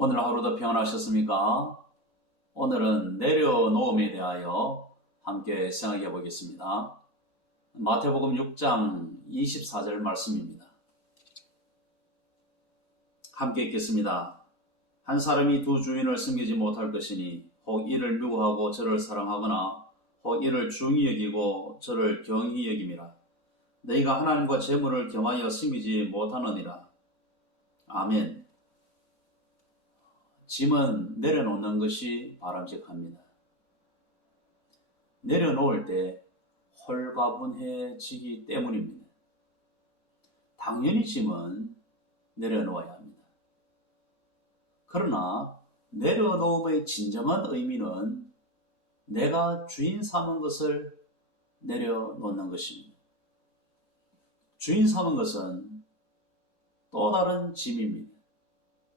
오늘 하루도 평안하셨습니까? 오늘은 내려놓음에 대하여 함께 생각해 보겠습니다. 마태복음 6장 24절 말씀입니다. 함께 읽겠습니다. 한 사람이 두 주인을 섬기지 못할 것이니 혹 이를 미워하고 저를 사랑하거나 혹 이를 중히 여기고 저를 경히 여김이라. 너희가 하나님과 재물을 겸하여 섬기지 못하느니라. 아멘. 짐은 내려놓는 것이 바람직합니다. 내려놓을 때 홀가분해지기 때문입니다. 당연히 짐은 내려놓아야 합니다. 그러나 내려놓음의 진정한 의미는 내가 주인 삼은 것을 내려놓는 것입니다. 주인 삼은 것은 또 다른 짐입니다.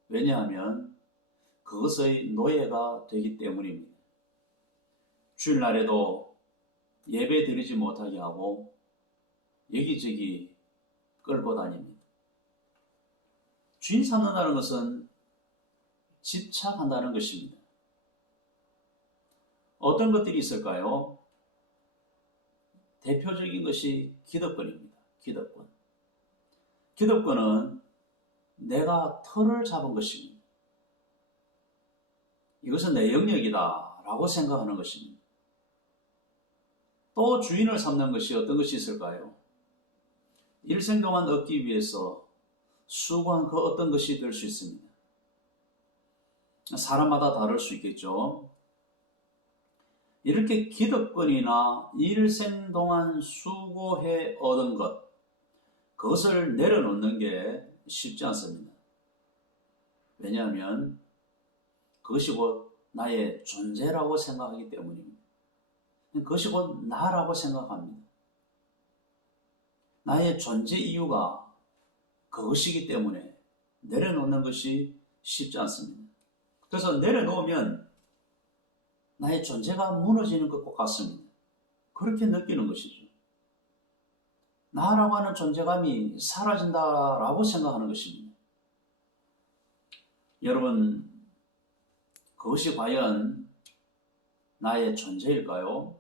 왜냐하면 그것의 노예가 되기 때문입니다. 주일날에도 예배 드리지 못하게 하고 여기저기 끌고 다닙니다. 주인 삼는다는 것은 집착한다는 것입니다. 어떤 것들이 있을까요? 대표적인 것이 기득권입니다. 기득권. 기득권은 내가 터를 잡은 것입니다. 이것은 내 영역이다 라고 생각하는 것입니다. 또 주인을 삼는 것이 어떤 것이 있을까요? 일생 동안 얻기 위해서 수고한 그 어떤 것이 될 수 있습니다. 사람마다 다를 수 있겠죠. 이렇게 기득권이나 일생 동안 수고해 얻은 것, 그것을 내려놓는 게 쉽지 않습니다. 왜냐하면 그것이 곧 나의 존재라고 생각하기 때문입니다. 그것이 곧 나라고 생각합니다. 나의 존재 이유가 그것이기 때문에 내려놓는 것이 쉽지 않습니다. 그래서 내려놓으면 나의 존재가 무너지는 것과 같습니다. 그렇게 느끼는 것이죠. 나라고 하는 존재감이 사라진다라고 생각하는 것입니다. 여러분, 그것이 과연 나의 존재일까요?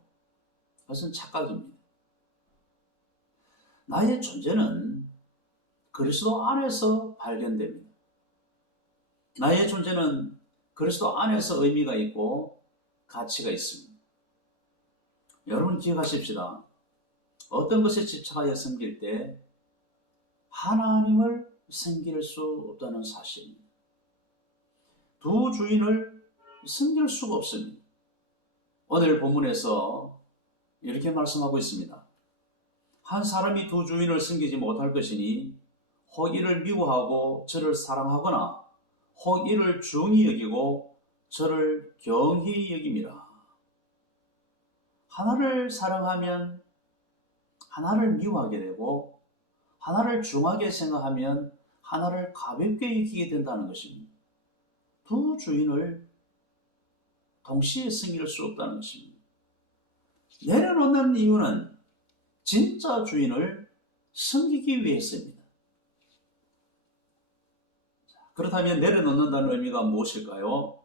그것은 착각입니다. 나의 존재는 그리스도 안에서 발견됩니다. 나의 존재는 그리스도 안에서 의미가 있고 가치가 있습니다. 여러분 기억하십시다. 어떤 것에 집착하여 섬길 때 하나님을 섬길 수 없다는 사실입니다. 두 주인을 섬길 수가 없습니다. 오늘 본문에서 이렇게 말씀하고 있습니다. 한 사람이 두 주인을 섬기지 못할 것이니 혹 이를 미워하고 저를 사랑하거나 혹 이를 중히 여기고 저를 경히 여김이라. 하나를 사랑하면 하나를 미워하게 되고 하나를 중하게 생각하면 하나를 가볍게 여기게 된다는 것입니다. 두 주인을 동시에 섬길 수 없다는 것입니다. 내려놓는 이유는 진짜 주인을 섬기기 위해서입니다. 그렇다면 내려놓는다는 의미가 무엇일까요?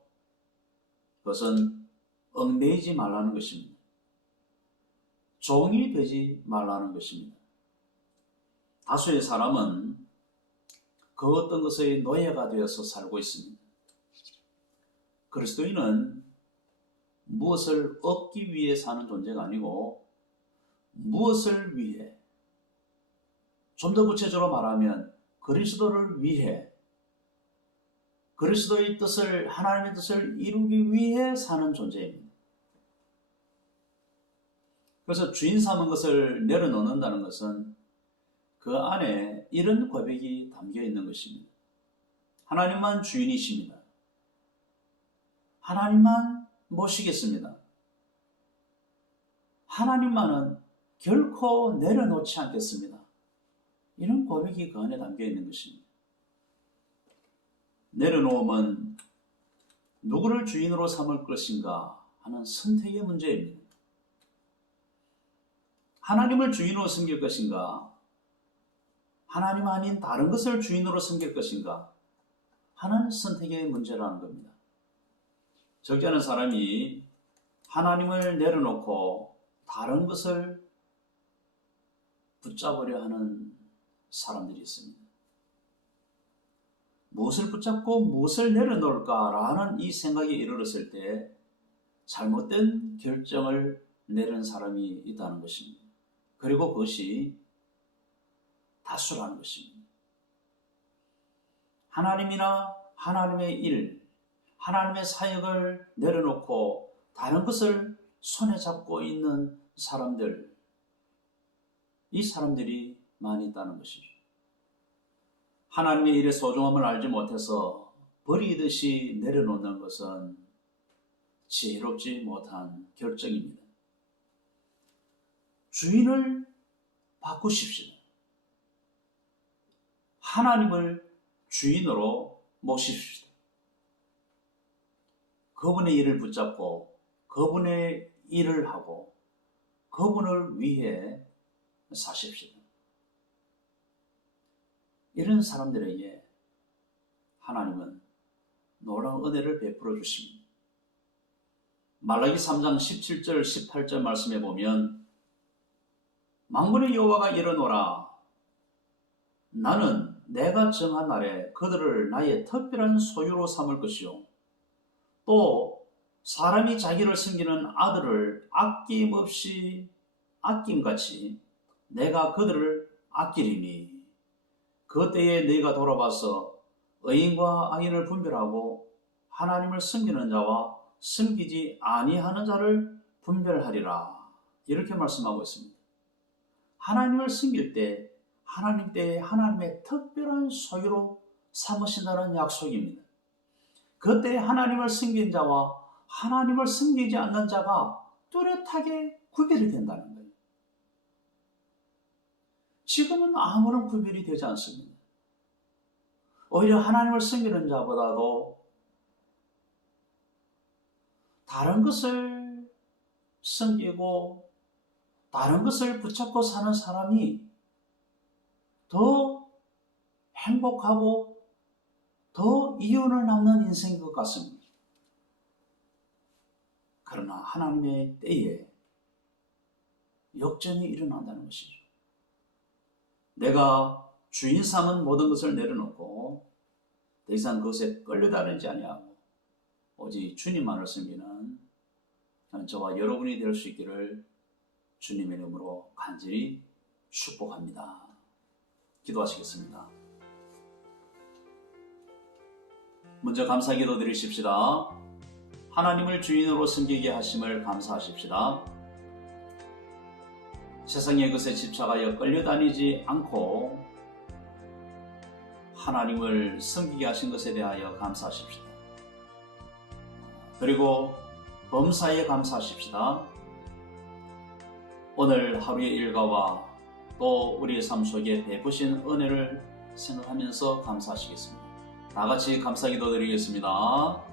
그것은 얽매이지 말라는 것입니다. 종이 되지 말라는 것입니다. 다수의 사람은 그 어떤 것의 노예가 되어서 살고 있습니다. 그리스도인은 무엇을 얻기 위해 사는 존재가 아니고 무엇을 위해, 좀 더 구체적으로 말하면 그리스도를 위해, 그리스도의 뜻을, 하나님의 뜻을 이루기 위해 사는 존재입니다. 그래서 주인 삼은 것을 내려놓는다는 것은 그 안에 이런 고백이 담겨 있는 것입니다. 하나님만 주인이십니다. 하나님만 모시겠습니다. 하나님만은 결코 내려놓지 않겠습니다. 이런 고백이 그 안에 담겨 있는 것입니다. 내려놓음은 누구를 주인으로 삼을 것인가 하는 선택의 문제입니다. 하나님을 주인으로 섬길 것인가? 하나님 아닌 다른 것을 주인으로 섬길 것인가? 하는 선택의 문제라는 겁니다. 적지 않은 사람이 하나님을 내려놓고 다른 것을 붙잡으려 하는 사람들이 있습니다. 무엇을 붙잡고 무엇을 내려놓을까라는 이 생각에 이르렀을 때 잘못된 결정을 내린 사람이 있다는 것입니다. 그리고 그것이 다수라는 것입니다. 하나님이나 하나님의 일, 하나님의 사역을 내려놓고 다른 것을 손에 잡고 있는 사람들, 이 사람들이 많이 있다는 것이죠. 하나님의 일의 소중함을 알지 못해서 버리듯이 내려놓는 것은 지혜롭지 못한 결정입니다. 주인을 바꾸십시오. 하나님을 주인으로 모십시오. 그분의 일을 붙잡고 그분의 일을 하고 그분을 위해 사십시오. 이런 사람들에게 하나님은 놀라운 은혜를 베풀어 주십니다. 말라기 3장 17절 18절 말씀에 보면 만군의 여호와가 이르노라 나는 내가 정한 날에 그들을 나의 특별한 소유로 삼을 것이요 또 사람이 자기를 섬기는 아들을 아낌없이 아낌같이 내가 그들을 아끼리니 그때에 너희가 돌아와서 의인과 악인을 분별하고 하나님을 섬기는 자와 섬기지 아니하는 자를 분별하리라. 이렇게 말씀하고 있습니다. 하나님을 섬길 때 하나님 때에 하나님의 특별한 소유로 삼으신다는 약속입니다. 그때 하나님을 섬긴 자와 하나님을 섬기지 않는 자가 뚜렷하게 구별이 된다는 거예요. 지금은 아무런 구별이 되지 않습니다. 오히려 하나님을 섬기는 자보다도 다른 것을 섬기고 다른 것을 붙잡고 사는 사람이 더 행복하고 더 이윤을 남는 인생인 것 같습니다. 그러나 하나님의 때에 역전이 일어난다는 것이죠. 내가 주인 삼은 모든 것을 내려놓고 더 이상 그것에 끌려다니지 아니하고 오직 주님만을 섬기는 저와 여러분이 될 수 있기를 주님의 이름으로 간절히 축복합니다. 기도하시겠습니다. 먼저 감사기도 드리십시다. 하나님을 주인으로 섬기게 하심을 감사하십시다. 세상의 것에 집착하여 끌려다니지 않고 하나님을 섬기게 하신 것에 대하여 감사하십시다. 그리고 범사에 감사하십시다. 오늘 하루의 일과와 또 우리의 삶 속에 베푸신 은혜를 생각하면서 감사하시겠습니다. 다 같이 감사기도 드리겠습니다.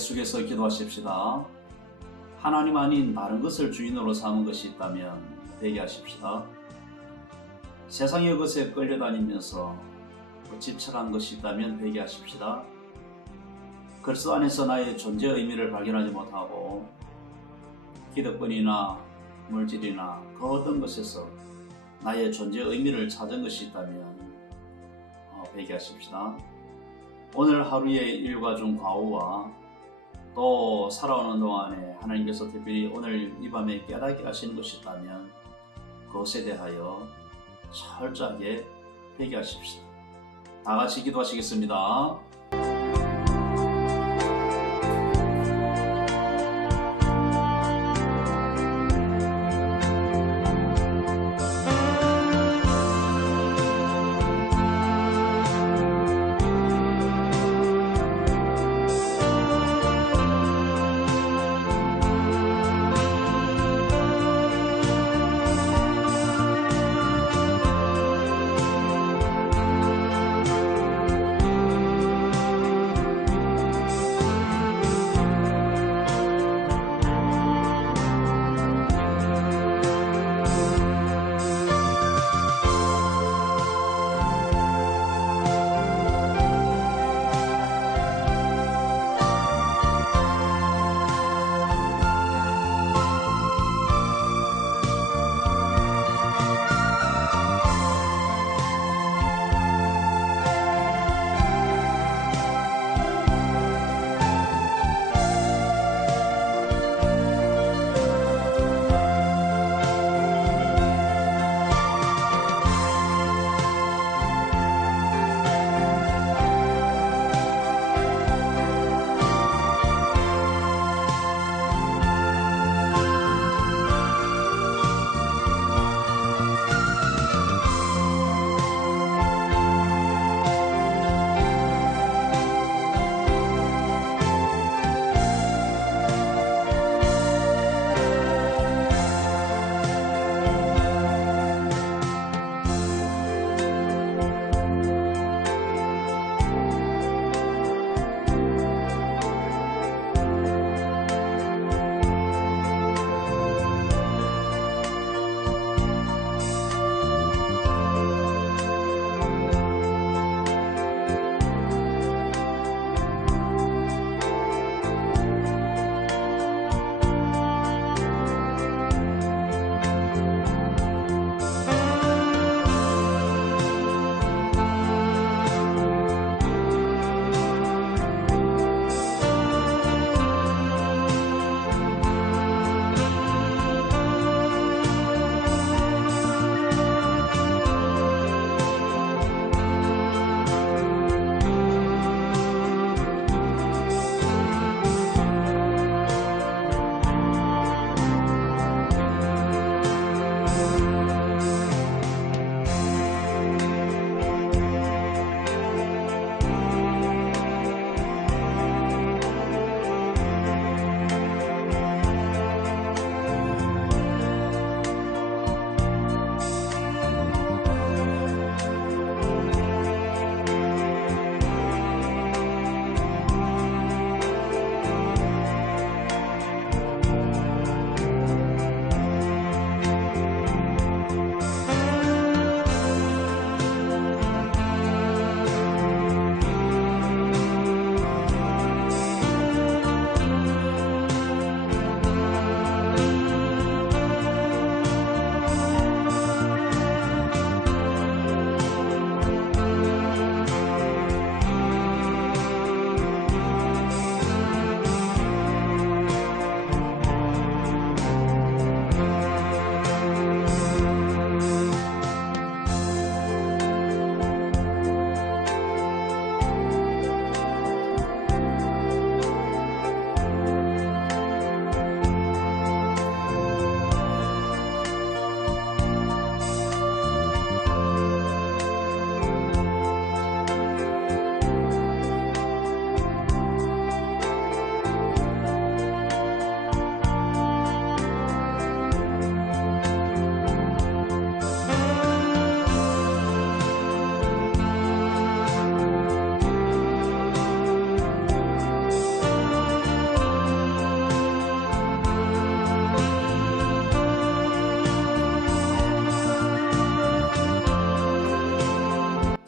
계속해서 기도하십시다. 하나님 아닌 다른 것을 주인으로 삼은 것이 있다면 되게 하십시다. 세상의 것에 끌려다니면서 집착한 것이 있다면 되게 하십시다. 그리스도 안에서 나의 존재 의미를 발견하지 못하고 기득권이나 물질이나 그 어떤 것에서 나의 존재 의미를 찾은 것이 있다면 회개하십시다. 오늘 하루의 일과 중 과오와 또 살아오는 동안에 하나님께서 특별히 오늘 이 밤에 깨닫게 하시는 것이 있다면 그것에 대하여 철저하게 회개하십시다. 다 같이 기도하시겠습니다.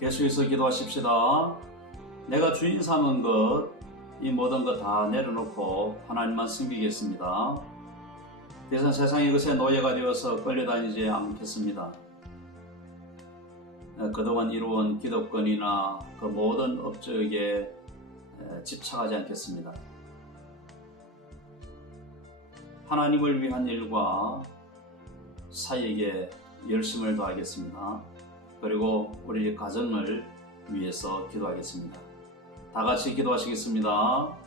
계속해서 기도하십시다. 내가 주인 삼은 것, 이 모든 것 다 내려놓고 하나님만 섬기겠습니다. 이상 세상의 것에 노예가 되어서 끌려다니지 않겠습니다. 그동안 이루어온 기득권이나 그 모든 업적에 집착하지 않겠습니다. 하나님을 위한 일과 사역에 열심을 다하겠습니다. 그리고 우리 가정을 위해서 기도하겠습니다. 다 같이 기도하시겠습니다.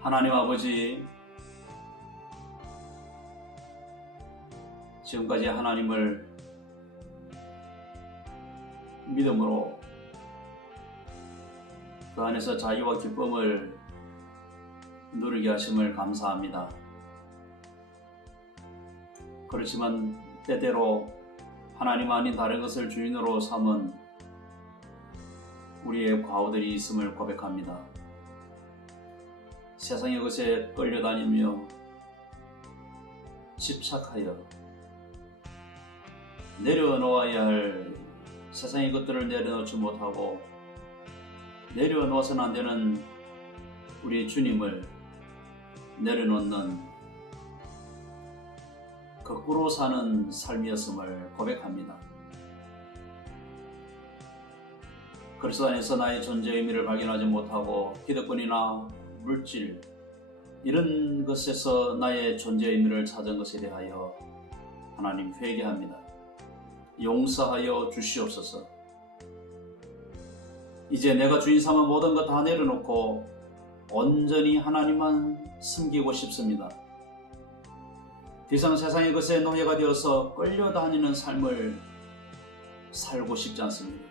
하나님 아버지, 지금까지 하나님을 믿음으로 그 안에서 자유와 기쁨을 누리게 하심을 감사합니다. 그렇지만 때때로 하나님 아닌 다른 것을 주인으로 삼은 우리의 과오들이 있음을 고백합니다. 세상의 것에 끌려다니며 집착하여 내려놓아야 할 세상의 것들을 내려놓지 못하고 내려놓아서는 안 되는 우리 주님을 내려놓는 거꾸로 사는 삶이었음을 고백합니다. 그리스도 안에서 나의 존재 의미를 발견하지 못하고 기득권이나 물질 이런 것에서 나의 존재 의미를 찾은 것에 대하여 하나님 회개합니다. 용서하여 주시옵소서. 이제 내가 주인 삼은 모든 것 다 내려놓고 온전히 하나님만 섬기고 싶습니다. 더 이상 세상의 것에 노예가 되어서 끌려다니는 삶을 살고 싶지 않습니다.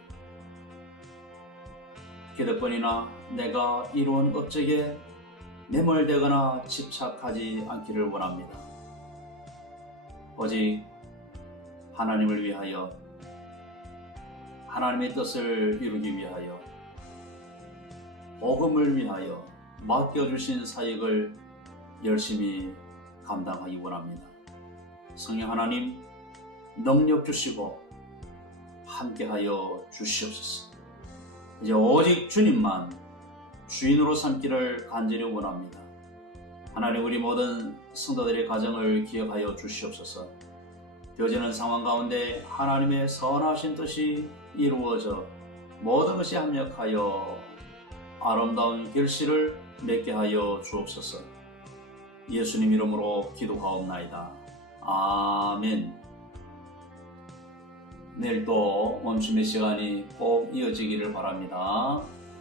기득권이나 내가 이루은 업적에 매몰되거나 집착하지 않기를 원합니다. 오직 하나님을 위하여 하나님의 뜻을 이루기 위하여 복음을 위하여 맡겨주신 사역을 열심히 감당하기 원합니다. 성령 하나님 능력 주시고 함께하여 주시옵소서. 이제 오직 주님만 주인으로 삼기를 간절히 원합니다. 하나님 우리 모든 성도들의 가정을 기억하여 주시옵소서. 되어지는 상황 가운데 하나님의 선하신 뜻이 이루어져 모든 것이 합력하여 아름다운 결실을 맺게 하여 주옵소서. 예수님 이름으로 기도하옵나이다. 아멘. 내일 또 멈춤의 시간이 꼭 이어지기를 바랍니다.